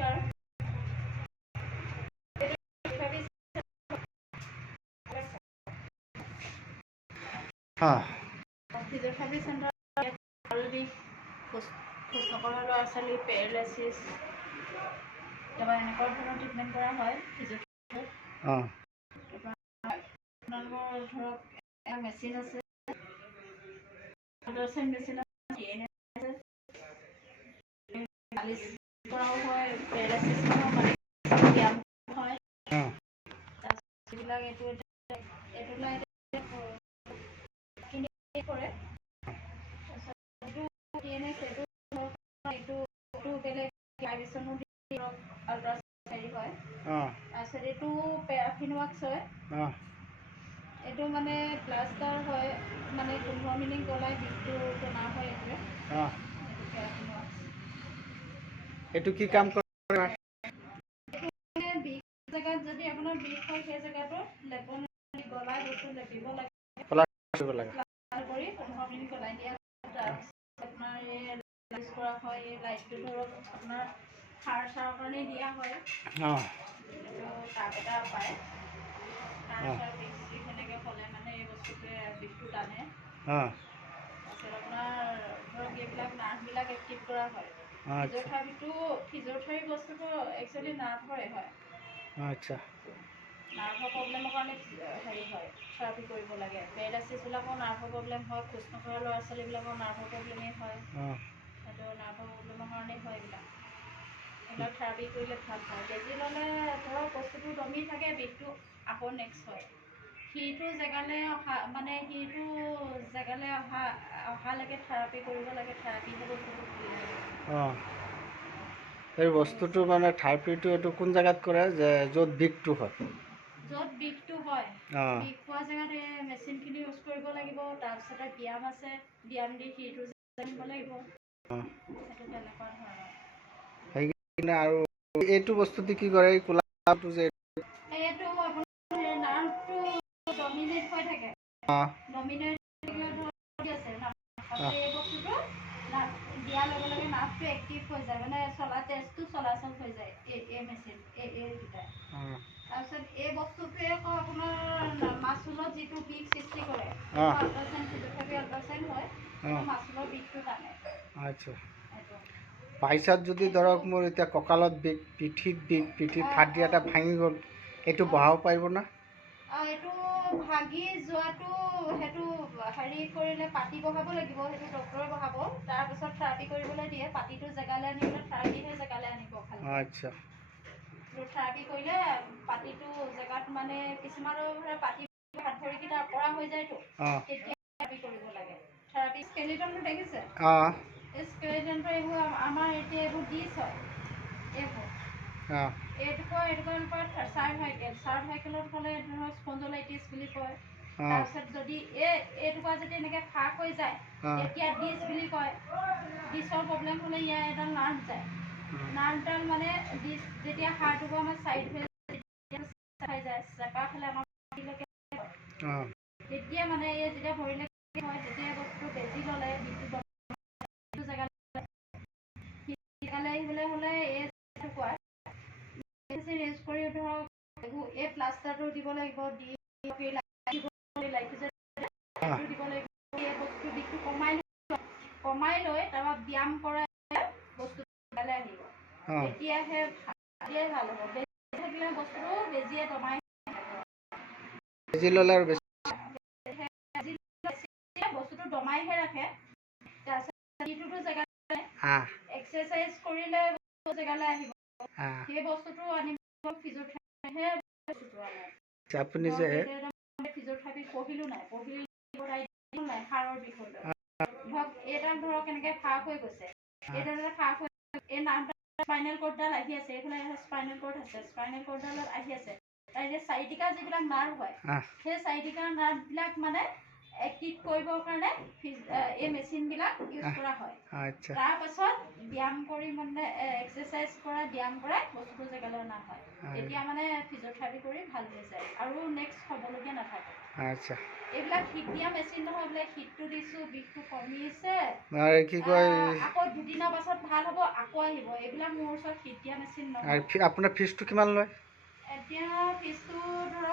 নমস্কাৰ। Physiotherapy centre খোজ নকৰা ল'ৰা ছোৱালী পেৰালাইচিছ তাৰপৰা এনেকুৱা ধৰণৰ ট্ৰিটমেণ্ট কৰা হয় ফিজিঅথেৰাপিত। আপোনালোকৰ ধৰক এটা মেচিন আছে, মেচিন মালিচ কৰাও হয়, পেৰালাইচিছ ব্যায়াম হয়। তাৰপিছত এইবিলাক এইটো কৰে। এইটো বেলেগ লাইচেন্সো আল্ট্ৰাচাউণ্ড হেৰি হয়। তাৰপিছত এইটো পেৰাফিন ৱাক্স হয়। এইটো মানে প্লাষ্টাৰ হয়, মানে 15 মিনিট গলাই বিষটো টনা হয়। এইটোৱে পেৰাফিন ৱাক্স। এইটো কি কাম কৰে? বিষ জেগাত যদি আপোনাৰ বিষ হয়, সেই জেগাটোত লেপন গলাই বস্তু লেপিব লাগে। কৰি 15 মিনিট গলাই দিয়া। তাৰপিছত আপোনাৰ এই লাইট কৰা হয়। এই লাইটটো ধৰক আপোনাৰ সাৰ চাৰৰ কাৰণে দিয়া হয়। তাপ এটা পায়। সাৰ বিষ সেনেকৈ হ'লে মানে এই বস্তুটোৱে বিষটো টানে। তাৰপিছত আপোনাৰ ধৰক এইবিলাক নাৰ্ভবিলাক এক্টিভ কৰা হয়। ফিজিঅথেৰাপি বস্তুটো একচুৱেলি নাৰ্ভৰে হয়। আচ্ছা। নাৰ্ভৰ প্ৰব্লেমৰ কাৰণে হেৰি হয়, থেৰাপি কৰিব লাগে। পেৰালাইচিছবিলাকৰ নাৰ্ভৰ প্ৰব্লেম হয়, খোজ নকৰা ল'ৰা ছোৱালীবিলাকৰ নাৰ্ভৰ প্ৰব্লেমেই হয়। সেইটো নাৰ্ভৰ প্ৰব্লেমৰ কাৰণেই হয়। এইবিলাক থেৰাপি কৰিলে ভাল হয়। বেজি ল'লে ধৰক বস্তুটো দমি থাকে, বিষটো আকৌ নেক্সট হয়। সিটো জেগালৈ অহালৈকে থেৰাপি কৰিব লাগে। থেৰাপিহে বস্তুটো ভাল লাগে। এই বস্তুটো মানে থেৰাপিটো এইটো কোন জেগাত কৰে, যে য'ত বিষটো হয়? য'ত বিষটো হয়, বিষ হোৱা জেগাত এই মেচিনখিনি ইউজ কৰিব লাগিব। তাৰপিছতে ব্যায়াম আছে, ব্যায়াম দি সিটো জানিব লাগিব। সেইটো তেনেকুৱা ধৰণৰ। সেইকাৰণে আৰু এইটো বস্তুটো কি কৰে, এই কোলাটো যে এইটো আপোনাৰ নাৰ্ভটো ডমিনেট হৈ থাকে। ডমিনেট আছে এই বস্তুটো দিয়াৰ লগে লগে নাৰ্ভটো এক্টিভ হৈ যায়, মানে তেজটো চলাচল হৈ যায়। এই মেচিন এইকেইটাই। তাৰপিছত এই বস্তুটোৱে আকৌ আপোনাৰ মাচুলত যিটো বিষ সৃষ্টি কৰে, আল্ট্ৰাচাউণ্ড হয়, মাচুলৰ বিষটো টানে। আচ্ছা। বাইচাত যদি ধৰক মোৰ এতিয়া কঁকালত বিষ, পিঠিত বিষ, পিঠিত হাড়দি এটা ভাঙি গ'ল, এইটো বঢ়াব পাৰিব না? এইটো ভাগি যোৱাটো সেইটো হেৰি কৰিলে পাতি বহাব লাগিব। সেইটো ডক্টৰে বহাব। তাৰপিছত থেৰাপি কৰিবলৈ দিয়ে। পাতিটো জেগালৈ আনিবলৈ থেৰাপিহে জেগালৈ আনিব। আচ্ছা। থেৰাপি কৰিলে পাতিটো জেগাত মানে কিছুমানৰ পাতি হাত ভৰিকেইটা পৰা হৈ যায়তো, তেতিয়া থেৰাপি কৰিব লাগে। থেৰাপি স্কেলিটনটো দেখিছে? এই স্কেলিটনটো এইবোৰ আমাৰ এতিয়া এইবোৰ ডিছ হয়। এইবোৰ চাৰ্ভাইকেলত হ'লে ধৰক স্পণ্ডলাইটিছ বুলি কয়। তাৰপিছত যদি এইটুকুৰা যদি এনেকৈ ফাঁক হৈ যায়, তেতিয়া ডিছ বুলি কয়। ডিছৰ প্ৰব্লেম হ'লে ইয়াৰ এডাল নাৰ্ভ যায়। নাৰ্ভডাল মানে ডিছ যেতিয়া হাড়টো আমাৰ চাইড হৈ যায়, চেপা খালে আমাৰ তেতিয়া মানে এই যেতিয়া ভৰিলে হয়, তেতিয়া বস্তুটো বেজি ল'লে আহিবলৈ হ'লে ইউজ কৰি ধৰক এই প্লাষ্টাৰটো দিব লাগিব। দিব লাগিব। এই বস্তু বিষটো কমাই লৈ তাৰপৰা ব্যায়াম কৰাই বস্তুটো আহিব। তেতিয়াহে ভাল হ'ব। বেজি থাকিলে বস্তুটো বেজিয়ে দমাই বেজি ল'লে আৰু বেছি বস্তুটো দমাইহে ৰাখে। তাৰপিছত জেগাত এক্সাৰচাইজ কৰিলে জেগালৈ আহিব। সেই বস্তুটো আনিব ফিজিঅথেৰাপিহে বস্তুটো আনে। আপুনি যে ফিজিঅথেৰাপি পঢ়িলো নাই, হাড়ৰ বিষয় লৈ ধৰক এইডাল ধৰক এনেকৈ ফাঁক হৈ গৈছে। এইডাল ফাঁক হৈ এই নাৰ্ভডাল স্পাইনেল কৰ্ডডাল আহি আছে। এইফালে স্পাইনেল কৰ্ড আছে। স্পাইনেল কৰ্ডডালত আহি আছে। তাৰ এতিয়া চাৰিটিকা যিবিলাক নাৰ্ভ হয়, সেই চাৰিটিকা নাৰ্ভবিলাক মানে এক্টিভ কৰিবৰ কাৰণে এই মেচিনবিলাক ইউজ কৰা হয়। আচ্ছা তাৰ পাছত ব্যায়াম কৰি মানে এক্সাৰচাইজ কৰা ব্যায়াম কৰাই বস্তুটো জেগালৈ অনা হয়। তেতিয়া মানে ফিজিঅ'থেৰাপি কৰি ভাল হৈ যায় আৰু নেক্সট হ'বলগীয়া নাথাকে। আচ্ছা এইবিলাক হিট দিয়া মেচিন নহয়, বোলে হিটটো দিছোঁ বিষটো কমিছে আৰু কি কয় আকৌ দুদিনৰ পাছত ভাল হ'ব আকৌ আহিব, এইবিলাক মোৰ ওচৰত হিট দিয়া মেচিন নহয়। আৰু আপোনাৰ ফিজটো কিমান লয়? এতিয়া ফিজটো ধৰক